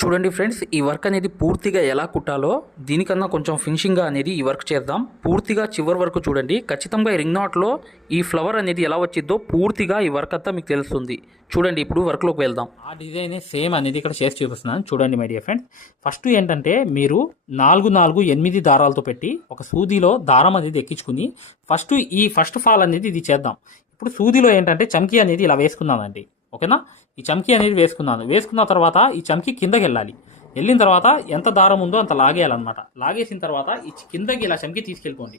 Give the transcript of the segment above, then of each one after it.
చూడండి ఫ్రెండ్స్ ఈ వర్క్ అనేది పూర్తిగా ఎలా కుట్టాలో దీనికన్నా కొంచెం ఫినిషింగ్గా అనేది ఈ వర్క్ చేద్దాం. పూర్తిగా చివరి వరకు చూడండి. ఖచ్చితంగా ఈ రింగ్ నాట్లో ఈ ఫ్లవర్ అనేది ఎలా వచ్చిద్దో పూర్తిగా ఈ వర్క్ అంతా మీకు తెలుస్తుంది. చూడండి ఇప్పుడు వర్క్లోకి వెళ్దాం. ఆ డిజైన్ సేమ్ అనేది ఇక్కడ చేసి చూపిస్తున్నాను. చూడండి మై డియర్ ఫ్రెండ్స్. ఫస్ట్ ఏంటంటే మీరు నాలుగు నాలుగు ఎనిమిది దారాలతో పెట్టి ఒక సూదిలో దారం అనేది ఎక్కించుకుని ఫస్ట్ ఈ ఫస్ట్ ఫాల్ అనేది ఇది చేద్దాం. ఇప్పుడు సూదిలో ఏంటంటే చమ్కీ అనేది ఇలా వేసుకున్నానండి. ఓకేనా? ఈ చమ్కీ అనేది వేసుకున్నాను. వేసుకున్న తర్వాత ఈ చమ్కీ కిందకి వెళ్ళాలి. వెళ్ళిన తర్వాత ఎంత దారం ఉందో అంత లాగేయాలన్నమాట. లాగేసిన తర్వాత ఈ కిందకి ఇలా చమ్కి తీసుకెళ్ళిపోండి.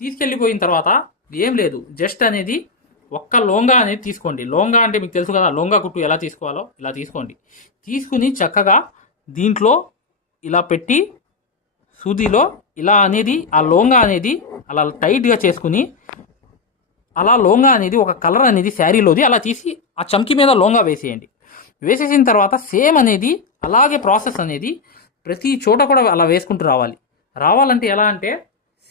తీసుకెళ్ళిపోయిన తర్వాత ఏం లేదు. జస్ట్ అనేది ఒక్క లోంగా అనేది తీసుకోండి. లోంగా అంటే మీకు తెలుసు కదా లోంగా కుట్టు ఎలా తీసుకోవాలో ఇలా తీసుకోండి. తీసుకుని చక్కగా దీంట్లో ఇలా పెట్టి సూదిలో ఇలా అనేది ఆ లోంగా అనేది అలా టైట్గా చేసుకుని అలా లోంగా అనేది ఒక కలర్ అనేది శారీలోది అలా తీసి ఆ చమ్కి మీద లోంగా వేసేయండి. వేసేసిన తర్వాత సేమ్ అనేది అలాగే ప్రాసెస్ అనేది ప్రతి చోట కూడా అలా వేసుకుంటూ రావాలి. రావాలంటే ఎలా అంటే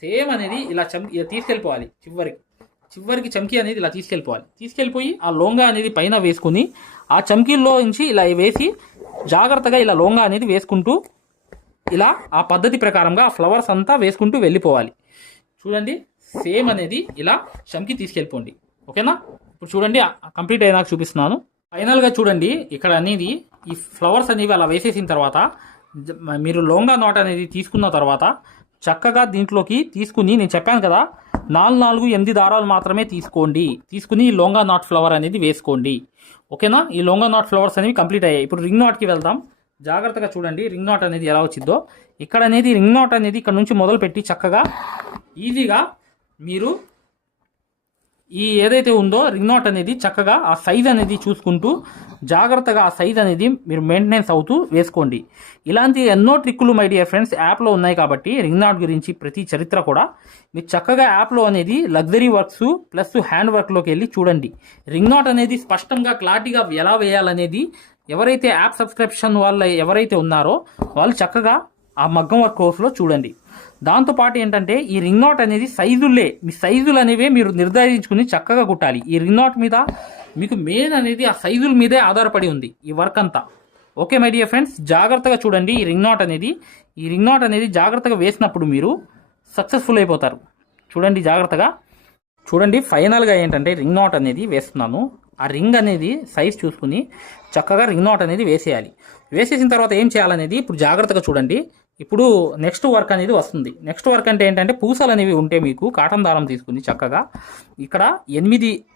సేమ్ అనేది ఇలా చమ్ ఇలా తీసుకెళ్ళిపోవాలి చివరికి. చివరికి చమ్కీ అనేది ఇలా తీసుకెళ్ళిపోవాలి. తీసుకెళ్ళిపోయి ఆ లోంగా అనేది పైన వేసుకుని ఆ చమ్కీల్లో నుంచి ఇలా వేసి జాగ్రత్తగా ఇలా లోంగా అనేది వేసుకుంటూ ఇలా ఆ పద్ధతి ప్రకారంగా ఆ ఫ్లవర్స్ అంతా వేసుకుంటూ వెళ్ళిపోవాలి. చూడండి సేమ్ అనేది ఇలా షమ్కి తీసుకెళ్ళిపోండి. ఓకేనా? ఇప్పుడు చూడండి కంప్లీట్ అయినాక చూపిస్తున్నాను. ఫైనల్గా చూడండి ఇక్కడ అనేది ఈ ఫ్లవర్స్ అనేవి అలా వేసేసిన తర్వాత మీరు లోంగా నోట్ అనేది తీసుకున్న తర్వాత చక్కగా దీంట్లోకి తీసుకుని నేను చెప్పాను కదా నాలుగు నాలుగు ఎనిమిది దారాలు మాత్రమే తీసుకోండి. తీసుకుని ఈ లోంగా నాట్ ఫ్లవర్ అనేది వేసుకోండి. ఓకేనా? ఈ లోంగా నాట్ ఫ్లవర్స్ అనేవి కంప్లీట్ అయ్యాయి. ఇప్పుడు రింగ్ నాట్కి వెళ్దాం. జాగ్రత్తగా చూడండి రింగ్ నాట్ అనేది ఎలా వచ్చిందో. ఇక్కడ అనేది రింగ్ నాట్ అనేది ఇక్కడ నుంచి మొదలుపెట్టి చక్కగా ఈజీగా మీరు ఈ ఏదైతే ఉందో రింగ్ నాట్ అనేది చక్కగా ఆ సైజ్ అనేది చూసుకుంటూ జాగ్రత్తగా ఆ సైజ్ అనేది మీరు మెయింటెనెన్స్ అవుతూ వేసుకోండి. ఇలాంటి ఎన్నో ట్రిక్కులు మై డియర్ ఫ్రెండ్స్ యాప్లో ఉన్నాయి కాబట్టి రింగ్ నాట్ గురించి ప్రతి చరిత్ర కూడా మీరు చక్కగా యాప్లో అనేది లగ్జరీ వర్క్స్ ప్లస్ హ్యాండ్ వర్క్లోకి వెళ్ళి చూడండి. రింగ్ నాట్ అనేది స్పష్టంగా క్లారిటీగా ఎలా వేయాలనేది ఎవరైతే యాప్ సబ్స్క్రిప్షన్ వాళ్ళ ఎవరైతే ఉన్నారో వాళ్ళు చక్కగా ఆ మగ్గం వర్క్ కోర్సులో చూడండి. దాంతోపాటు ఏంటంటే ఈ రింగ్ నాట్ అనేది సైజులే. మీ సైజులు అనేవే మీరు నిర్ధారించుకుని చక్కగా కుట్టాలి. ఈ రింగ్ నాట్ మీద మీకు మెయిన్ అనేది ఆ సైజుల మీదే ఆధారపడి ఉంది ఈ వర్క్ అంతా. ఓకే మై డియర్ ఫ్రెండ్స్ జాగ్రత్తగా చూడండి ఈ రింగ్ నాట్ అనేది. ఈ రింగ్ నాట్ అనేది జాగ్రత్తగా వేసినప్పుడు మీరు సక్సెస్ఫుల్ అయిపోతారు. చూడండి జాగ్రత్తగా. చూడండి ఫైనల్గా ఏంటంటే రింగ్ నాట్ అనేది వేస్తున్నాను. ఆ రింగ్ అనేది సైజ్ చూసుకుని చక్కగా రింగ్ నాట్ అనేది వేసేయాలి. వేసేసిన తర్వాత ఏం చేయాలనేది ఇప్పుడు జాగ్రత్తగా చూడండి. ఇప్పుడు నెక్స్ట్ వర్క్ అనేది వస్తుంది. నెక్స్ట్ వర్క్ అంటే ఏంటంటే పూసలు అనేవి ఉంటే మీకు కాటన్ దారం తీసుకుని చక్కగా ఇక్కడ ఎనిమిది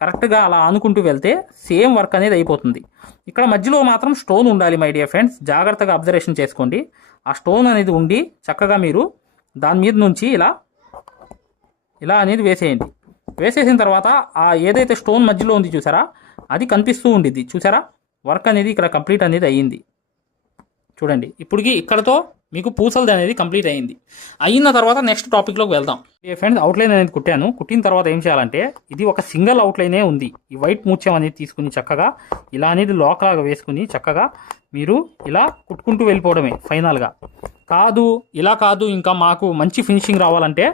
కరెక్ట్గా అలా ఆనుకుంటూ వెళ్తే సేమ్ వర్క్ అనేది అయిపోతుంది. ఇక్కడ మధ్యలో మాత్రం స్టోన్ ఉండాలి మై డియర్ ఫ్రెండ్స్. జాగ్రత్తగా అబ్జర్వేషన్ చేసుకోండి. ఆ స్టోన్ అనేది ఉండి చక్కగా మీరు దాని మీద నుంచి ఇలా ఇలా అనేది వేసేయండి. వేసేసిన తర్వాత ఆ ఏదైతే స్టోన్ మధ్యలో ఉంది చూసారా అది కనిపిస్తూ ఉండిద్ది. చూసారా? వర్క్ అనేది ఇక్కడ కంప్లీట్ అనేది అయ్యింది. చూడండి. ఇప్పటికి ఇక్కడతో మీకు పూసలది అనేది కంప్లీట్ అయింది. అయిన తర్వాత నెక్స్ట్ టాపిక్లోకి వెళ్దాం. ఏ ఫ్రెండ్స్ అవుట్లైన్ అనేది కుట్టాను. కుట్టిన తర్వాత ఏం చేయాలంటే ఇది ఒక సింగిల్ అవుట్లైనే ఉంది. ఈ వైట్ మూత్యం అనేది తీసుకుని చక్కగా ఇలా అనేది లోకలాగా వేసుకుని చక్కగా మీరు ఇలా కుట్టుకుంటూ వెళ్ళిపోవడమే ఫైనల్గా కాదు ఇలా కాదు ఇంకా మాకు మంచి ఫినిషింగ్ రావాలంటే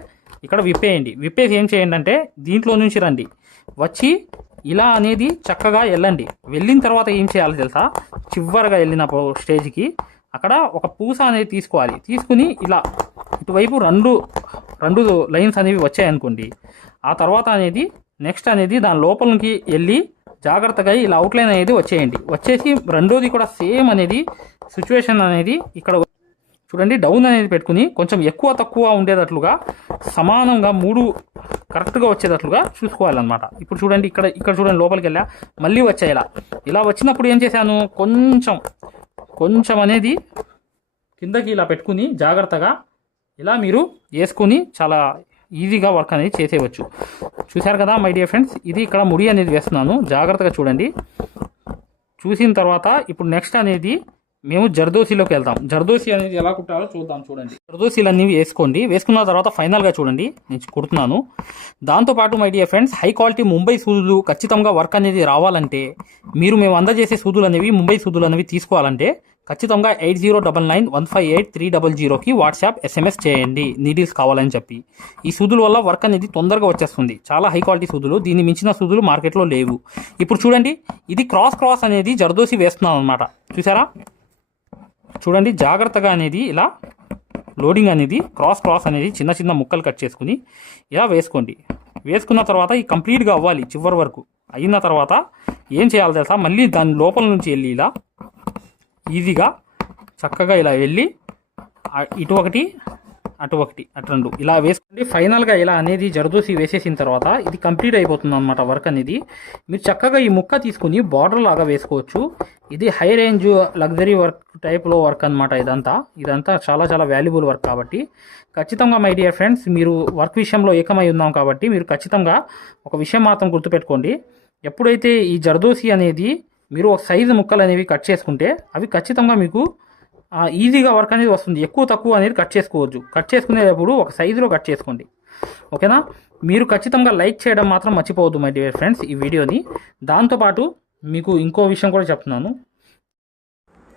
ఇక్కడ విప్పేయండి. విప్పేసి ఏం చేయండి అంటే దీంట్లో నుంచి రండి. వచ్చి ఇలా అనేది చక్కగా వెళ్ళండి. వెళ్ళిన తర్వాత ఏం చేయాలి తెలుసా? చివరిగా వెళ్ళిన స్టేజ్కి అక్కడ ఒక పూస అనేది తీసుకోవాలి. తీసుకుని ఇలా ఇటువైపు రెండు రెండు లైన్స్ అనేవి వచ్చాయనుకోండి ఆ తర్వాత అనేది నెక్స్ట్ అనేది దాని లోపలికి వెళ్ళి జాగ్రత్తగా ఇలా అవుట్లైన్ అనేది వచ్చేయండి. వచ్చేసి రెండోది కూడా సేమ్ అనేది సిచ్యువేషన్ అనేది ఇక్కడ చూడండి డౌన్ అనేది పెట్టుకుని కొంచెం ఎక్కువ తక్కువ ఉండేటట్లుగా సమానంగా మూడు కరెక్ట్గా వచ్చేటట్లుగా చూసుకోవాలన్నమాట. ఇప్పుడు చూడండి ఇక్కడ ఇక్కడ చూడండి లోపలికి వెళ్ళా. మళ్ళీ వచ్చాయి ఇలా ఇలా వచ్చినప్పుడు ఏం చేశాను? కొంచెం కొంచెం అనేది కిందకి ఇలా పెట్టుకుని జాగ్రత్తగా ఇలా మీరు వేసుకుని చాలా ఈజీగా వర్క్ అనేది చేసేయవచ్చు. చూశారు కదా మై డియర్ ఫ్రెండ్స్? ఇది ఇక్కడ ముడి అనేది వేస్తున్నాను. జాగ్రత్తగా చూడండి. చూసిన తర్వాత ఇప్పుడు నెక్స్ట్ అనేది మేము జర్దోసీలోకి వెళ్తాం. జర్దోసీ అనేది ఎలా కుట్టాలో చూద్దాం చూడండి. జర్దోసీలు అనేవి వేసుకోండి. వేసుకున్న తర్వాత ఫైనల్గా చూడండి. నేను కుడుతున్నాను. దాంతోపాటు my dear friends high quality Mumbai సూదులు ఖచ్చితంగా వర్క్ అనేది రావాలంటే మీరు మేము అందజేసే సూదులు అనేవి ముంబై సూదులు అనేవి తీసుకోవాలంటే ఖచ్చితంగా eight zero double nine one five eight three double జీరోకి వాట్సాప్ ఎస్ఎంఎస్ చేయండి. నీడిల్స్ కావాలని చెప్పి. ఈ సూదుల వల్ల వర్క్ అనేది తొందరగా వచ్చేస్తుంది. చాలా హై క్వాలిటీ సూదులు దీన్ని మించిన సూదులు మార్కెట్లో లేవు. ఇప్పుడు చూడండి. ఇది క్రాస్ క్రాస్ అనేది జర్దోసి వేస్తున్నాను అనమాట చూసారా? చూడండి జాగ్రత్తగా అనేది ఇలా లోడింగ్ అనేది క్రాస్ క్రాస్ అనేది చిన్న చిన్న ముక్కలు కట్ చేసుకుని ఇలా వేసుకోండి. వేసుకున్న తర్వాత ఈ కంప్లీట్గా అవ్వాలి చివరి వరకు. అయిన తర్వాత ఏం చేయాలి తెలుసా? మళ్ళీ దాని లోపల నుంచి వెళ్ళి ఇలా ఈజీగా చక్కగా ఇలా వెళ్ళి ఇటు ఒకటి అటు ఒకటి అటు రెండు. ఇలా వేసుకోండి. ఫైనల్గా ఇలా అనేది జరదోసి వేసేసిన తర్వాత ఇది కంప్లీట్ అయిపోతుంది అనమాట వర్క్ అనేది. మీరు చక్కగా ఈ ముక్క తీసుకుని బార్డర్ లాగా వేసుకోవచ్చు. ఇది హై రేంజ్ లగ్జరీ వర్క్ టైప్లో వర్క్ అనమాట ఇదంతా. ఇదంతా చాలా చాలా వాల్యుబుల్ వర్క్ కాబట్టి. ఖచ్చితంగా మై డియర్ ఫ్రెండ్స్ మీరు వర్క్ విషయంలో ఏకమై ఉన్నాం కాబట్టి మీరు ఖచ్చితంగా ఒక విషయం మాత్రం గుర్తుపెట్టుకోండి. ఎప్పుడైతే ఈ జర్దోసి అనేది మీరు ఒక సైజు ముక్కలు అనేవి కట్ చేసుకుంటే అవి ఖచ్చితంగా మీకు ఈజీగా వర్క్ అనేది వస్తుంది. ఎక్కువ తక్కువ అనేది కట్ చేసుకోవచ్చు కట్ చేసుకునేటప్పుడు ఒక సైజులో కట్ చేసుకోండి. ఓకేనా? మీరు ఖచ్చితంగా లైక్ చేయడం మాత్రం మర్చిపోవద్దు మై డియర్ ఫ్రెండ్స్ ఈ వీడియోని. దాంతోపాటు మీకు ఇంకో విషయం కూడా చెప్తున్నాను.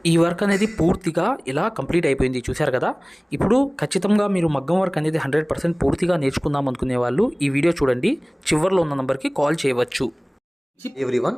ఈ వర్క్ అనేది పూర్తిగా ఇలా కంప్లీట్ అయిపోయింది. చూశారు కదా? ఇప్పుడు ఖచ్చితంగా మీరు మగ్గం వర్క్ అనేది హండ్రెడ్ పర్సెంట్ పూర్తిగా నేర్చుకుందాం అనుకునే వాళ్ళు ఈ వీడియో చూడండి. చివరిలో ఉన్న నెంబర్కి కాల్ చేయవచ్చు. ఎవ్రీవన్